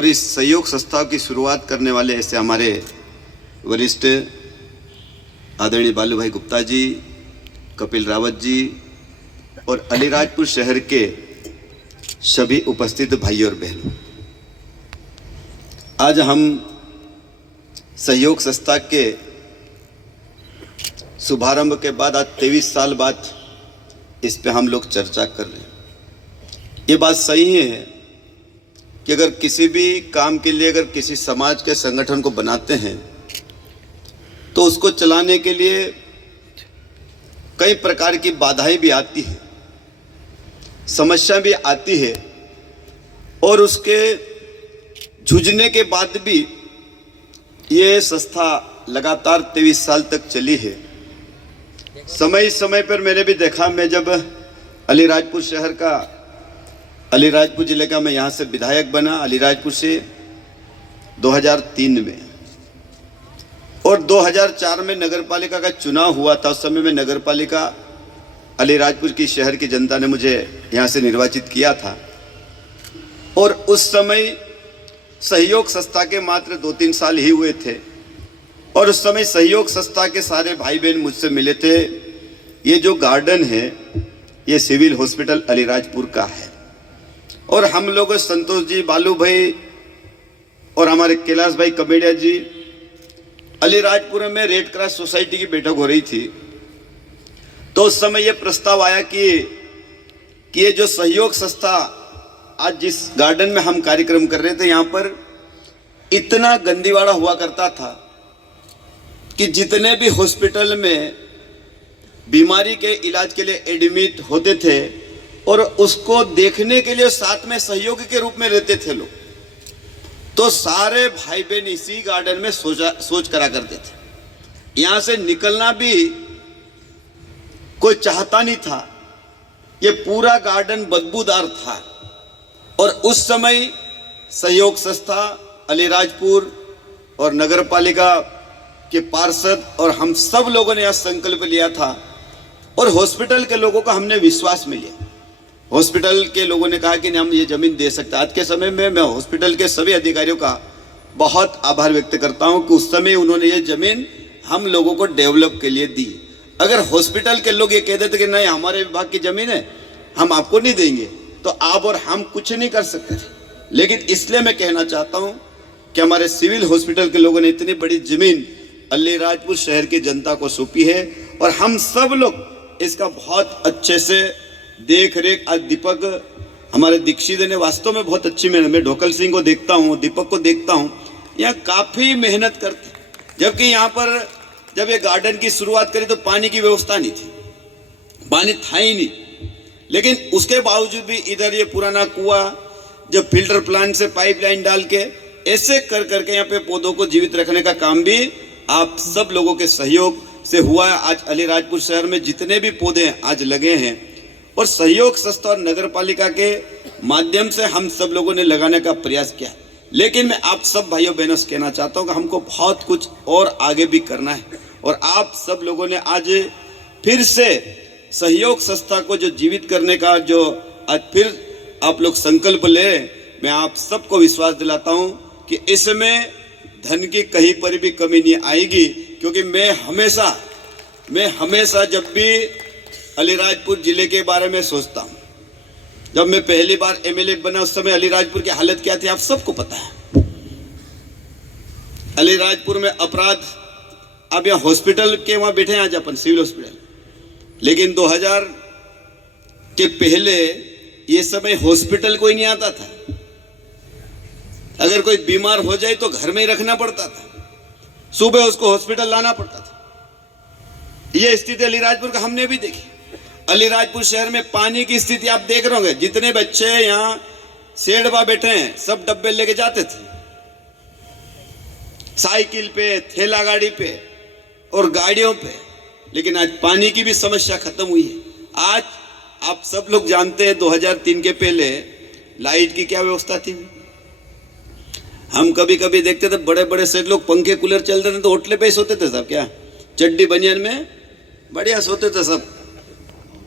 और इस सहयोग संस्था की शुरुआत करने वाले ऐसे हमारे वरिष्ठ आदरणीय बालू भाई गुप्ता जी, कपिल रावत जी और अलीराजपुर शहर के सभी उपस्थित भाइयों और बहनों, आज हम सहयोग संस्था के शुभारंभ के बाद आज 23 साल बाद इस पे हम लोग चर्चा कर रहे हैं। ये बात सही है कि अगर किसी भी काम के लिए अगर किसी समाज के संगठन को बनाते हैं तो उसको चलाने के लिए कई प्रकार की बाधाएं भी आती हैं, समस्या भी आती है और उसके जूझने के बाद भी ये संस्था लगातार 23 साल तक चली है। समय समय पर मैंने भी देखा, मैं जब अलीराजपुर शहर का, अलीराजपुर जिले का मैं यहाँ से विधायक बना अलीराजपुर से 2003 में, और 2004 में नगरपालिका का चुनाव हुआ था। उस समय में नगरपालिका अलीराजपुर की शहर की जनता ने मुझे यहाँ से निर्वाचित किया था और उस समय सहयोग संस्था के मात्र 2-3 साल ही हुए थे और उस समय सहयोग संस्था के सारे भाई बहन मुझसे मिले थे। ये जो गार्डन है ये सिविल हॉस्पिटल अलीराजपुर का है और हम लोग संतोष जी, बालू भाई और हमारे कैलाश भाई कमेडिया जी, अलीराजपुर में रेड क्रॉस सोसाइटी की बैठक हो रही थी। तो उस समय ये प्रस्ताव आया कि ये जो सहयोग संस्था आज जिस गार्डन में हम कार्यक्रम कर रहे थे, यहाँ पर इतना गंदीवाड़ा हुआ करता था कि जितने भी हॉस्पिटल में बीमारी के इलाज के लिए एडमिट होते थे और उसको देखने के लिए साथ में सहयोगी के रूप में रहते थे लोग, तो सारे भाई बहन इसी गार्डन में सोच करा करते थे। यहाँ से निकलना भी कोई चाहता नहीं था, ये पूरा गार्डन बदबूदार था। और उस समय सहयोग संस्था अलीराजपुर और नगरपालिका के पार्षद और हम सब लोगों ने यह संकल्प लिया था और हॉस्पिटल के लोगों का हमने विश्वास में लिया। हॉस्पिटल के लोगों ने कहा कि हम ये जमीन दे सकते हैं। आज के समय में मैं हॉस्पिटल के सभी अधिकारियों का बहुत आभार व्यक्त करता हूं कि उस समय उन्होंने ये जमीन हम लोगों को डेवलप के लिए दी। अगर हॉस्पिटल के लोग ये कह देते कि नहीं हमारे विभाग की जमीन है, हम आपको नहीं देंगे, तो आप और हम कुछ नहीं कर सकते थे। लेकिन इसलिए मैं कहना चाहता हूं कि हमारे सिविल हॉस्पिटल के लोगों ने इतनी बड़ी जमीन अलीराजपुर शहर की जनता को सौंपी है और हम सब लोग इसका बहुत अच्छे से देख रेख। आज दीपक हमारे दीक्षित ने वास्तव में बहुत अच्छी मेहनत, मैं ढोकल सिंह को देखता हूँ, दीपक को देखता हूँ, यहाँ काफ़ी मेहनत करते। जबकि यहाँ पर जब ये गार्डन की शुरुआत करी तो पानी की व्यवस्था नहीं थी, पानी था ही नहीं। लेकिन उसके बावजूद भी इधर ये पुराना कुआं, जब फिल्टर प्लांट से पाइपलाइन डाल के ऐसे कर करके यहाँ पे पौधों को जीवित रखने का काम भी आप सब लोगों के सहयोग से हुआ है। आज अलीराजपुर शहर में जितने भी पौधे आज लगे हैं और सहयोग संस्था और नगरपालिका के माध्यम से हम सब लोगों ने लगाने का प्रयास किया। लेकिन मैं आप सब भाइयों बहनों से कहना चाहता हूँ कि हमको बहुत कुछ और आगे भी करना है और आप सब लोगों ने आज फिर से सहयोग संस्था को जो जीवित करने का जो आज फिर आप लोग संकल्प ले, मैं आप सबको विश्वास दिलाता हूँ कि इसमें धन की कहीं पर भी कमी नहीं आएगी। क्योंकि मैं हमेशा जब भी अलीराजपुर जिले के बारे में सोचता हूँ, जब मैं पहली बार एमएलए बना उस समय अलीराजपुर की हालत क्या थी आप सबको पता है। अलीराजपुर में अपराध, अब यहाँ हॉस्पिटल के वहाँ बैठे हैं आज अपन सिविल हॉस्पिटल, लेकिन 2000 के पहले ये समय हॉस्पिटल कोई नहीं आता था। अगर कोई बीमार हो जाए तो घर में ही रखना पड़ता था, सुबह उसको हॉस्पिटल लाना पड़ता था। ये स्थिति अलीराजपुर का हमने भी देखी। अलीराजपुर शहर में पानी की स्थिति आप देख रहे होंगे, जितने बच्चे यहाँ सेडबा बैठे हैं सब डब्बे लेके जाते थे, साइकिल पे, थैला गाड़ी पे और गाड़ियों पे। लेकिन आज पानी की भी समस्या खत्म हुई है। आज आप सब लोग जानते हैं 2003 के पहले लाइट की क्या व्यवस्था थी। हम कभी कभी देखते थे बड़े बड़े सेठ लोग पंखे कूलर चलते थे तो होटले पे ही सोते थे सब, क्या चड्डी बनियान में बढ़िया सोते थे सब।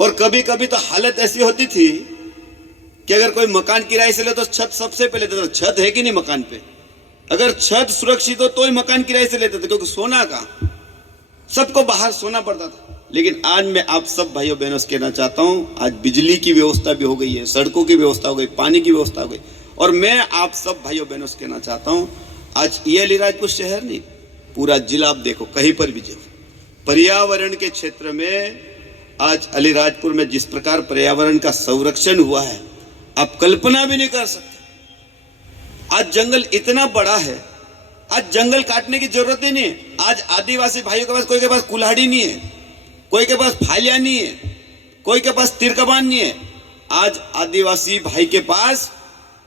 और कभी कभी तो हालत ऐसी होती थी कि अगर कोई मकान किराए से ले तो छत सबसे पहले देता। छत है कि नहीं मकान पे? अगर छत सुरक्षित हो तो ही मकान किराए से लेते थे, क्योंकि सोना का सबको बाहर सोना पड़ता था। लेकिन आज मैं आप सब भाइयों बहनों से कहना चाहता हूं, आज बिजली की व्यवस्था भी हो गई है, सड़कों की व्यवस्था हो गई, पानी की व्यवस्था हो गई। और मैं आप सब भाइयों बहनों से कहना चाहता हूं, आज ये अलीराजपुर शहर नहीं, पूरा जिला आप देखो, कहीं पर भी जाओ, पर्यावरण के क्षेत्र में आज अलीराजपुर में जिस प्रकार पर्यावरण का संरक्षण हुआ है, आप कल्पना भी नहीं कर सकते। आज जंगल इतना बड़ा है, आज जंगल काटने की जरूरत ही नहीं है। आज आदिवासी भाइयों के पास, कोई के पास कुल्हाड़ी नहीं है, कोई के पास फालिया नहीं है, कोई के पास तीर कमान नहीं है। आज आदिवासी भाई के पास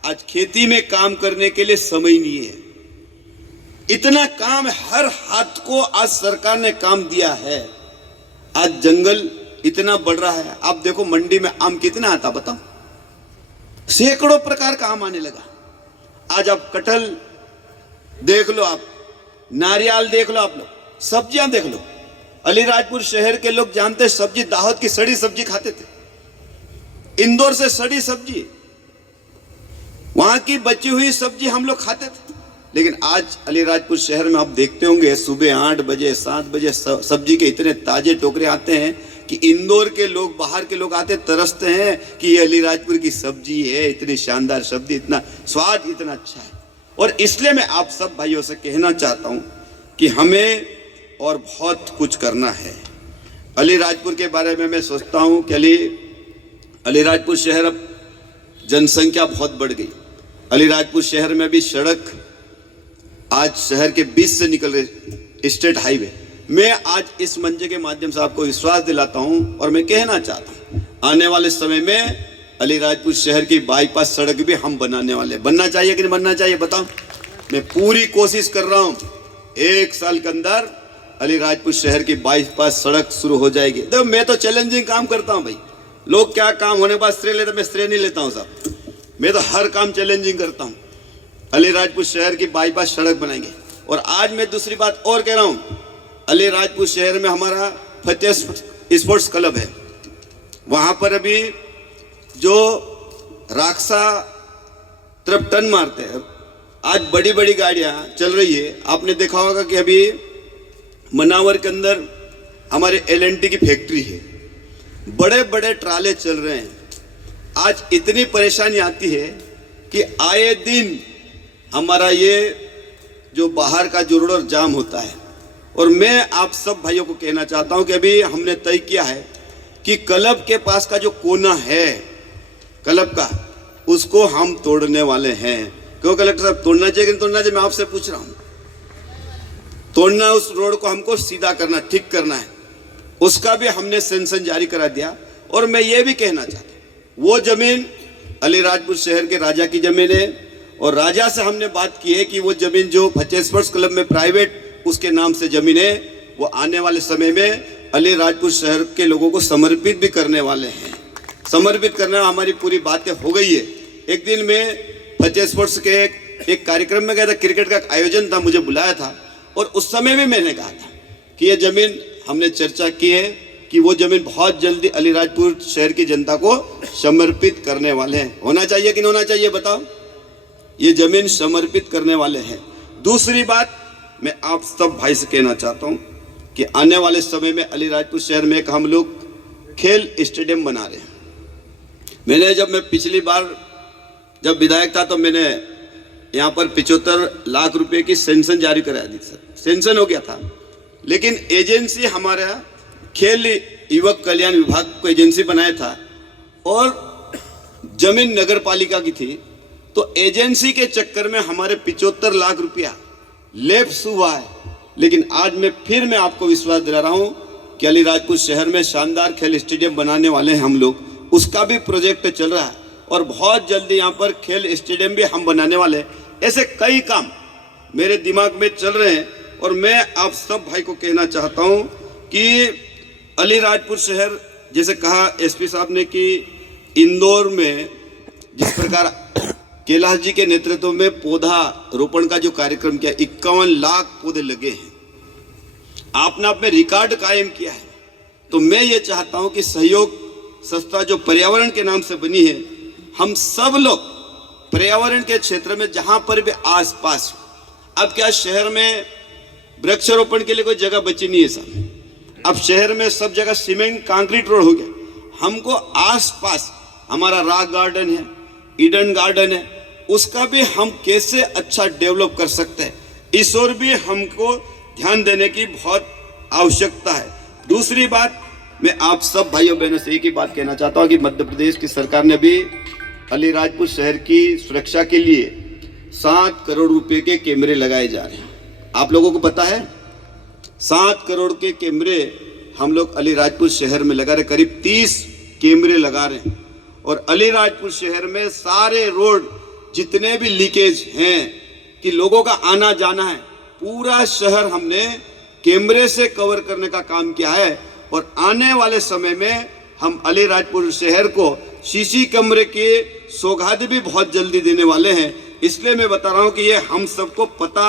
आज खेती में काम करने के लिए समय नहीं है। इतना काम हर हाथ को आज सरकार ने काम दिया है। आज जंगल इतना बढ़ रहा है। आप देखो मंडी में आम कितना आता बताओ, सैकड़ों प्रकार का आम आने लगा। आज आप कटहल देख लो, आप नारियल देख लो, आप लोग सब्जियां देख लो। अलीराजपुर शहर के लोग जानते सब्जी, दाहोद की सड़ी सब्जी खाते थे, इंदौर से सड़ी सब्जी, वहां की बची हुई सब्जी हम लोग खाते थे। लेकिन आज अलीराजपुर शहर में आप देखते होंगे सुबह 8 बजे 7 बजे सब्जी के इतने ताजे टोकरे आते हैं कि इंदौर के लोग, बाहर के लोग आते तरसते हैं कि ये अलीराजपुर की सब्जी है, इतनी शानदार सब्जी, इतना स्वाद, इतना अच्छा है। और इसलिए मैं आप सब भाइयों से कहना चाहता हूं कि हमें और बहुत कुछ करना है। अलीराजपुर के बारे में मैं सोचता हूं कि अलीराजपुर शहर अब जनसंख्या बहुत बढ़ गई। अलीराजपुर शहर में भी सड़क आज शहर के बीच से निकल रही, स्टेट हाईवे। मैं आज इस मंच के माध्यम से आपको विश्वास दिलाता हूं और मैं कहना चाहता हूं, आने वाले समय में अलीराजपुर शहर की बाईपास सड़क भी हम बनाने वाले। बनना चाहिए कि नहीं बनना चाहिए बताओ? मैं पूरी कोशिश कर रहा हूं, 1 साल के अंदर अलीराजपुर शहर की बाईपास सड़क शुरू हो जाएगी। देखो मैं तो चैलेंजिंग काम करता हूं भाई, लोग क्या काम होने के बाद श्रेय लेते, मैं श्रेय नहीं लेता हूं साहब, मैं तो हर काम चैलेंजिंग करता हूं। अलीराजपुर शहर की बाईपास सड़क बनाएंगे। और आज मैं दूसरी बात और कह रहा हूं, अलीराजपुर शहर में हमारा फतेह स्पोर्ट्स क्लब है, वहां पर अभी जो राक्सा तरफ टर्न मारते हैं, आज बड़ी बड़ी गाड़ियां चल रही है। आपने देखा होगा कि अभी मनावर के अंदर हमारे LNT की फैक्ट्री है, बड़े बड़े ट्राले चल रहे हैं। आज इतनी परेशानी आती है कि आए दिन हमारा ये जो बाहर का जो रोड जाम होता है। और मैं आप सब भाइयों को कहना चाहता हूं कि अभी हमने तय किया है कि क्लब के पास का जो कोना है क्लब का, उसको हम तोड़ने वाले हैं। क्यों कलेक्टर साहब, तोड़ना चाहिए कि नहीं तोड़ना चाहिए? मैं आपसे पूछ रहा हूं। तोड़ना, उस रोड को हमको सीधा करना, ठीक करना है। उसका भी हमने सेंसन जारी करा दिया। और मैं ये भी कहना चाहता हूं, वो जमीन अलीराजपुर शहर के राजा की जमीन है और राजा से हमने बात की है कि वो जमीन जो फतेह स्पोर्ट्स क्लब में प्राइवेट उसके नाम से जमीन है, वो आने वाले समय में अलीराजपुर शहर के लोगों को समर्पित भी करने वाले हैं। समर्पित करने में हमारी पूरी बातें हो गई है। एक दिन में फतेह स्पोर्ट्स के एक कार्यक्रम में गया था, क्रिकेट का आयोजन था, मुझे बुलाया था और उस समय भी मैंने कहा था कि ये जमीन, हमने चर्चा की है कि वो जमीन बहुत जल्दी अलीराजपुर शहर की जनता को समर्पित करने वाले हैं। होना चाहिए कि नहीं होना चाहिए बताओ? ये जमीन समर्पित करने वाले हैं। दूसरी बात मैं आप सब भाई से कहना चाहता हूं कि आने वाले समय में अलीराजपुर शहर में एक हम लोग खेल स्टेडियम बना रहे हैं। जब मैं पिछली बार जब विधायक था तो मैंने यहाँ पर 75 लाख रुपए की सेंसन जारी करा दी। सेंसन हो गया था, लेकिन एजेंसी हमारा खेल युवक कल्याण विभाग को एजेंसी बनाया था और जमीन नगर पालिका की थी। तो एजेंसी के चक्कर में हमारे 75 लाख रुपया लैप्स हुआ है। लेकिन आज मैं आपको विश्वास दिला रहा हूं कि अलीराजपुर शहर में शानदार खेल स्टेडियम बनाने वाले हैं हम लोग। उसका भी प्रोजेक्ट चल रहा है और बहुत जल्दी यहाँ पर खेल स्टेडियम भी हम बनाने वाले हैं। ऐसे कई काम मेरे दिमाग में चल रहे हैं और मैं आप सब भाई को कहना चाहता हूँ कि अलीराजपुर शहर, जैसे कहा SP साहब ने कि इंदौर में जिस प्रकार कैलाश जी के नेतृत्व में पौधा रोपण का जो कार्यक्रम किया, 51 लाख पौधे लगे हैं, आपने आप में रिकॉर्ड कायम किया है। तो मैं ये चाहता हूं कि सहयोग संस्था जो पर्यावरण के नाम से बनी है, हम सब लोग पर्यावरण के क्षेत्र में जहां पर भी आसपास, अब क्या शहर में वृक्षारोपण के लिए कोई जगह बची नहीं है साहब। अब शहर में सब जगह सीमेंट कंक्रीट रोड हो गया। हमको आसपास हमारा रॉक गार्डन है, ईडन गार्डन है, उसका भी हम कैसे अच्छा डेवलप कर सकते हैं, इस ओर भी हमको ध्यान देने की बहुत आवश्यकता है। दूसरी बात, मैं आप सब भाइयों बहनों से एक ही बात कहना चाहता हूँ कि मध्य प्रदेश की सरकार ने भी अलीराजपुर शहर की सुरक्षा के लिए 7 करोड़ रुपए के कैमरे लगाए जा रहे हैं। आप लोगों को पता है 7 करोड़ के कैमरे हम लोग अलीराजपुर शहर में लगा रहे, करीब 30 कैमरे लगा रहे हैं। और अलीराजपुर शहर में सारे रोड जितने भी लीकेज हैं कि लोगों का आना जाना है, पूरा शहर हमने कैमरे से कवर करने का काम किया है। और आने वाले समय में हम अलीराजपुर शहर को सीसी कैमरे की सौगात भी बहुत जल्दी देने वाले हैं। इसलिए मैं बता रहा हूं कि ये हम सबको पता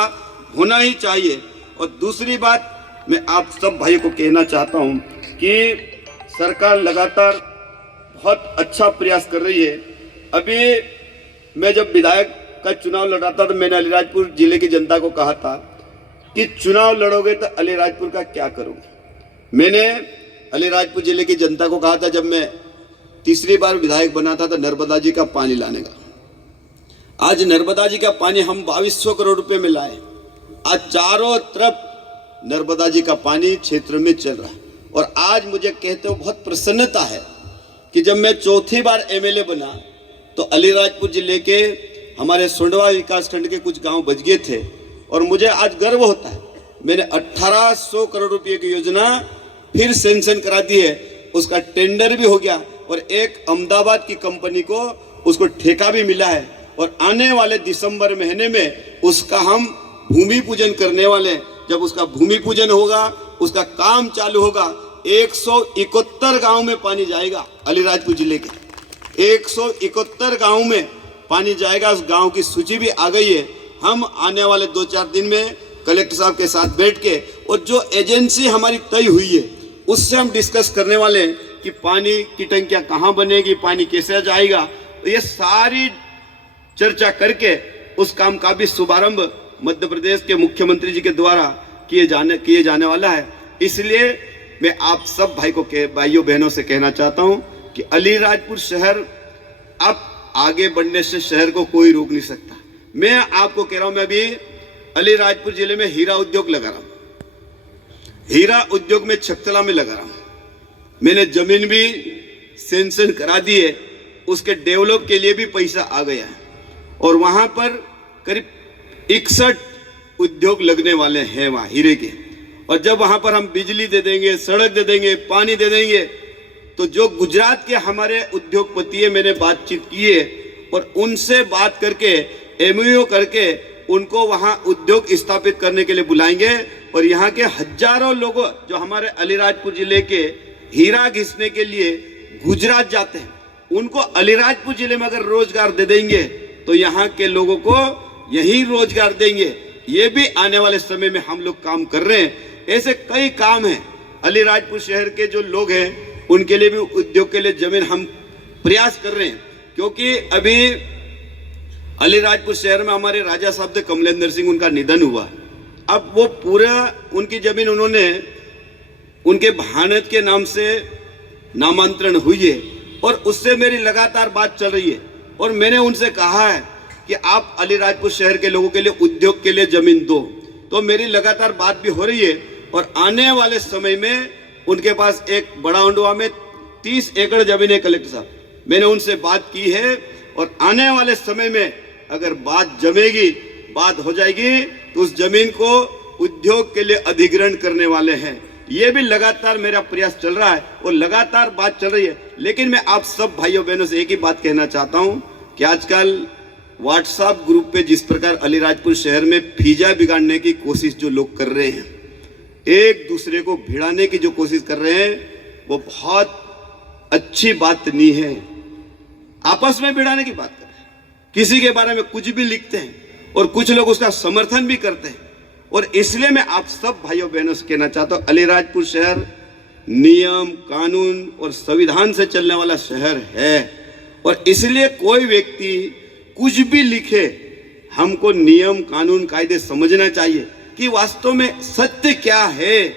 होना ही चाहिए। और दूसरी बात, मैं आप सब भाइयों को कहना चाहता हूं कि सरकार लगातार बहुत अच्छा प्रयास कर रही है। अभी मैं जब विधायक का चुनाव लड़ा था तो मैंने अलीराजपुर जिले की जनता को कहा था कि चुनाव लड़ोगे तो अलीराजपुर का क्या करोगे। मैंने अलीराजपुर जिले की जनता को कहा था जब मैं तीसरी बार विधायक बना था तो नर्मदा जी का पानी लाने का। आज नर्मदा जी का पानी हम 2200 करोड़ रुपए में लाए। आज चारों तरफ नर्मदा जी का पानी क्षेत्र में चल रहा है। और आज मुझे कहते हुए बहुत प्रसन्नता है कि जब मैं चौथी बार एमएलए बना तो अलीराजपुर जिले के हमारे सोंडवा विकास खंड के कुछ गांव बच गए थे। और मुझे आज गर्व होता है, मैंने 1800 करोड़ रुपए की योजना फिर सैंक्शन करा दी है, उसका टेंडर भी हो गया और एक अहमदाबाद की कंपनी को उसको ठेका भी मिला है। और आने वाले दिसंबर महीने में उसका हम भूमि पूजन करने वाले हैं। जब उसका भूमि पूजन होगा, उसका काम चालू होगा, 171 गांव में पानी जाएगा। अलीराजपुर जिले के 171 गांव में पानी जाएगा। उस गांव की सूची भी आ गई है। हम आने वाले 2-4 दिन में कलेक्टर साहब के साथ बैठ के और जो एजेंसी हमारी तय हुई है उससे हम डिस्कस करने वाले हैं कि पानी की टंकियां कहाँ बनेगी, पानी कैसे जाएगा। तो ये सारी चर्चा करके उस काम का भी शुभारंभ मध्य प्रदेश के मुख्यमंत्री जी के द्वारा किए जाने वाला है। इसलिए मैं आप सब भाइयों बहनों से कहना चाहता हूं कि अलीराजपुर शहर अब आगे बढ़ने से शहर को कोई रोक नहीं सकता। मैं आपको कह रहा हूं, मैं अभी अलीराजपुर जिले में हीरा उद्योग लगा रहा हूं, हीरा उद्योग में छकतला में लगा रहा हूं। मैंने जमीन भी सैंक्शन करा दी है, उसके डेवलप के लिए भी पैसा आ गया है। और वहां पर करीब 61 उद्योग लगने वाले हैं वहां हीरे के। और जब वहां पर हम बिजली दे देंगे, सड़क दे देंगे, पानी दे देंगे, तो जो गुजरात के हमारे उद्योगपति है, मैंने बातचीत की है और उनसे बात करके एमओयू करके उनको वहां उद्योग स्थापित करने के लिए बुलाएंगे। और यहाँ के हजारों लोग जो हमारे अलीराजपुर जिले के हीरा घिसने के लिए गुजरात जाते हैं, उनको अलीराजपुर जिले में अगर रोजगार दे देंगे तो यहाँ के लोगों को यही रोजगार देंगे। ये भी आने वाले समय में हम लोग काम कर रहे हैं। ऐसे कई काम हैं। अलीराजपुर शहर के जो लोग हैं उनके लिए भी उद्योग के लिए जमीन हम प्रयास कर रहे हैं। क्योंकि अभी अलीराजपुर शहर में हमारे राजा साहब थे कमलेंद्र सिंह, उनका निधन हुआ। अब वो पूरा उनकी जमीन उन्होंने उनके भानत के नाम से नामांतरण हुई है और उससे मेरी लगातार बात चल रही है। और मैंने उनसे कहा है कि आप अलीराजपुर शहर के लोगों के लिए उद्योग के लिए जमीन दो। तो मेरी लगातार बात भी हो रही है। और आने वाले समय में उनके पास एक बड़ा अंडवा में 30 एकड़ जमीन है कलेक्टर साहब, मैंने उनसे बात की है। और आने वाले समय में अगर बात जमेगी, बात हो जाएगी तो उस जमीन को उद्योग के लिए अधिग्रहण करने वाले हैं। ये भी लगातार मेरा प्रयास चल रहा है और लगातार बात चल रही है। लेकिन मैं आप सब भाइयों बहनों से एक ही बात कहना चाहता हूं कि आजकल व्हाट्सएप ग्रुप पे जिस प्रकार अलीराजपुर शहर में फीजा बिगाड़ने की कोशिश जो लोग कर रहे हैं, एक दूसरे को भिड़ाने की जो कोशिश कर रहे हैं, वो बहुत अच्छी बात नहीं है। आपस में भिड़ाने की बात कर रहे हैं, किसी के बारे में कुछ भी लिखते हैं और कुछ लोग उसका समर्थन भी करते हैं। और इसलिए मैं आप सब भाइयों बहनों से कहना चाहता हूं, अलीराजपुर शहर नियम कानून और संविधान से चलने वाला शहर है। और इसलिए कोई व्यक्ति कुछ भी लिखे, हमको नियम कानून कायदे समझना चाहिए कि वास्तव में सत्य क्या है,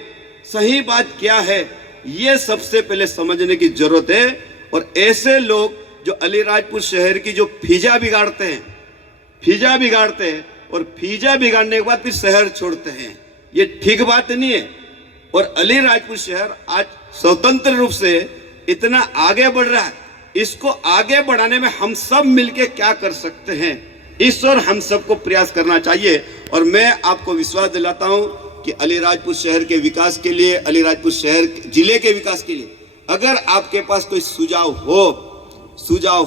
सही बात क्या है, ये सबसे पहले समझने की जरूरत है। और ऐसे लोग जो अलीराजपुर शहर की जो फिजा बिगाड़ते हैं और फिजा बिगाड़ने के बाद फिर शहर छोड़ते हैं, ये ठीक बात नहीं है। और अलीराजपुर शहर आज स्वतंत्र रूप से इतना आगे बढ़ रहा है, इसको आगे बढ़ाने में हम सब मिलके क्या कर सकते हैं, इस ओर हम सबको प्रयास करना चाहिए। और मैं आपको विश्वास दिलाता हूं कि अलीराजपुर शहर के विकास के लिए, अलीराजपुर शहर जिले के विकास के लिए अगर आपके पास कोई सुझाव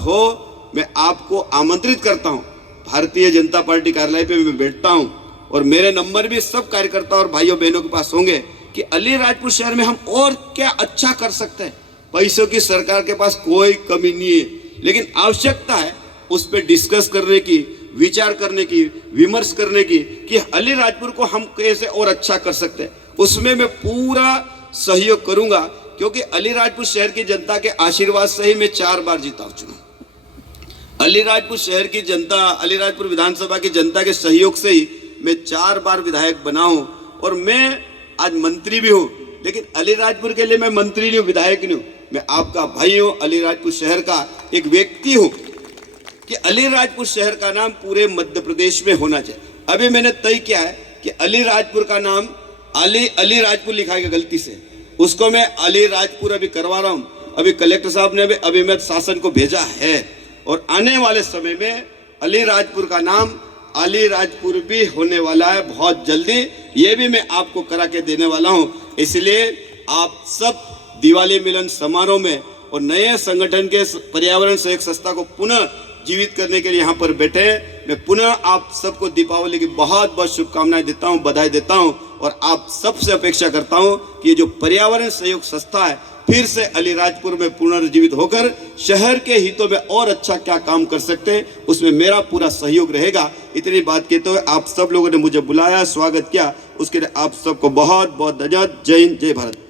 हो, मैं आपको आमंत्रित करता हूं। भारतीय जनता पार्टी कार्यालय पे मैं बैठता हूं और मेरे नंबर भी सब कार्यकर्ता और भाइयों बहनों के पास होंगे कि अलीराजपुर शहर में हम और क्या अच्छा कर सकते हैं। पैसों की सरकार के पास कोई कमी नहीं है, लेकिन आवश्यकता है उस पर डिस्कस करने की, विचार करने की, विमर्श करने की कि अलीराजपुर को हम कैसे और अच्छा कर सकते हैं। उसमें मैं पूरा सहयोग करूंगा, क्योंकि अलीराजपुर शहर की जनता के आशीर्वाद से ही मैं 4 बार जीता हूं चुनाव। अलीराजपुर शहर की जनता, अलीराजपुर विधानसभा की जनता के सहयोग से ही मैं 4 बार विधायक बना हूं। और मैं आज मंत्री भी हूं, लेकिन अलीराजपुर के लिए मैं मंत्री नहीं हूं, विधायक नहीं हूं, मैं आपका भाई हूं, अलीराजपुर शहर का एक व्यक्ति हूं कि अलीराजपुर शहर का नाम पूरे मध्य प्रदेश में होना चाहिए। अभी मैंने तय किया है कि अलीराजपुर का नाम अलीराजपुर लिखा है गलती से, उसको मैं अलीराजपुर अभी करवा रहा हूं। अभी कलेक्टर साहब ने अभी मैं शासन को भेजा है और आने वाले समय में अलीराजपुर का नाम अलीराजपुर भी होने वाला है बहुत जल्दी, ये भी मैं आपको करा के देने वाला हूं। इसलिए आप सब दिवाली मिलन समारोह में और नए संगठन के पर्यावरण सहयोग संस्था को पुनः जीवित करने के लिए यहाँ पर बैठे हैं। मैं पुनः आप सबको दीपावली की बहुत बहुत शुभकामनाएं देता हूँ, बधाई देता हूँ और आप सबसे अपेक्षा करता हूँ कि ये जो पर्यावरण सहयोग संस्था है फिर से अलीराजपुर में पुनर्जीवित होकर शहर के हितों में और अच्छा क्या काम कर सकते हैं, उसमें मेरा पूरा सहयोग रहेगा। इतनी बात कहते हुए आप सब लोगों ने मुझे बुलाया, स्वागत किया, उसके लिए आप सबको बहुत बहुत धन्यवाद। जय हिंद, जय भारत।